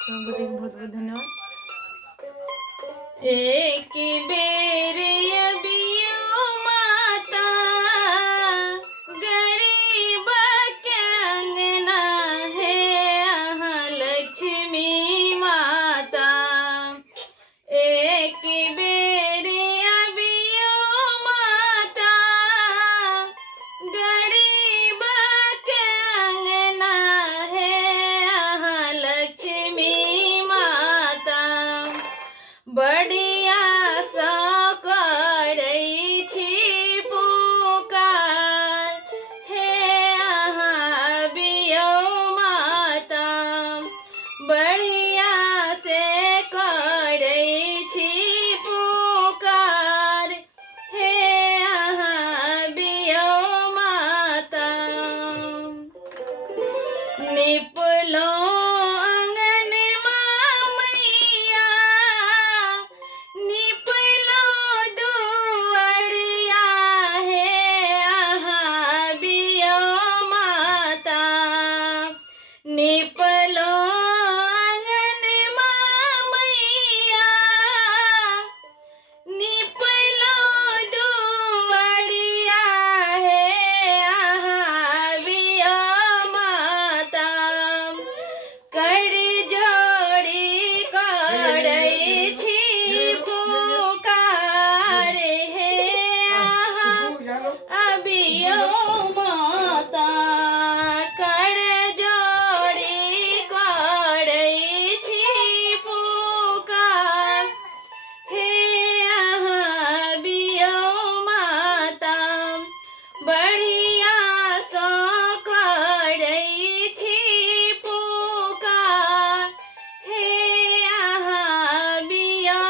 सबको बहुत बहुत धन्यवाद। एक बेर अबियो माता गरीब के अंगना है अहाँ लक्ष्मी माता। एक बेर अबियो माता गरीब के अंगना है अहाँ लक्ष्मी माता। बढ़िया सा करै छी पुकार हे अहाँ बियो माता। बढ़िया से करै छी पुकार हे अहाँ बियो माता। निपलो निपलो आंगन मैया निपलो दुआरिया है अहाँ बियो माता। कर जोड़ी करै छी पुकार हे अहाँ अबियो माता। बढ़िया सो करै छी पुकार हे अहाँ बियो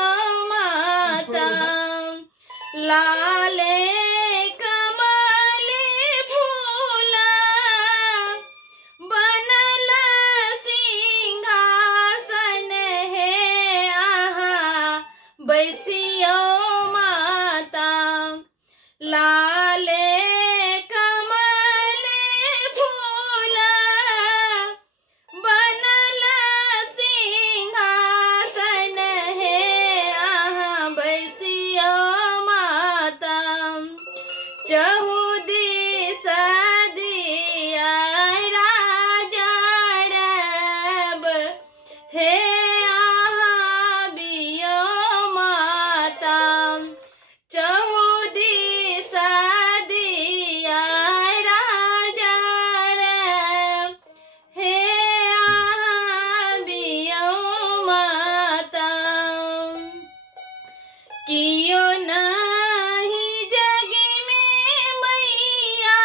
माता। लाले कमल फूल बनल सिंहासन हे अहाँ बैसियो माता। लाले कमल फूल बनल सिंहासन हे अहाँ बैसियो माता। चहुदिस दिया राजा रब हे अहाँ बियो माता। चहुदिस दिया राजा रब हे अहाँ बियो माता। कियो नहीं जग में मैया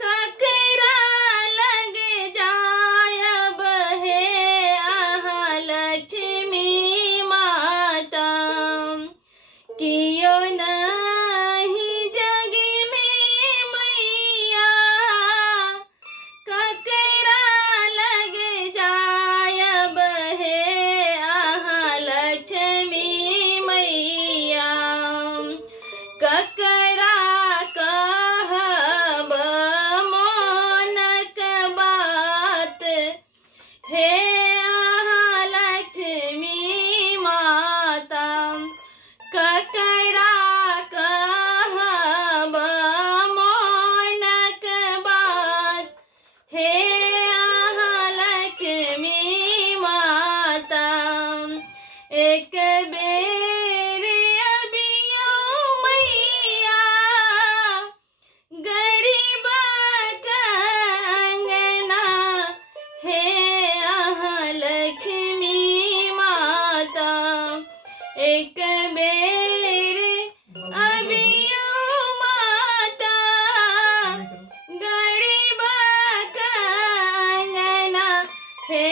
ककरा लग जायब हे अहाँ लक्ष्मी माता। कियो नहीं जग में मैया ककरा लग जायब हे अहाँ लक्ष्मी मैया। ककरा कहब मोनक बात हे अहाँ लक्ष्मी माता। ककरा कहब मोनक बात हे अहाँ लक्ष्मी माता। एक बेर अबियो मैया गरीब के अंगना हे अहाँ लक्ष्मी माता। एक बेर अबियो माता गरीब के अंगना हे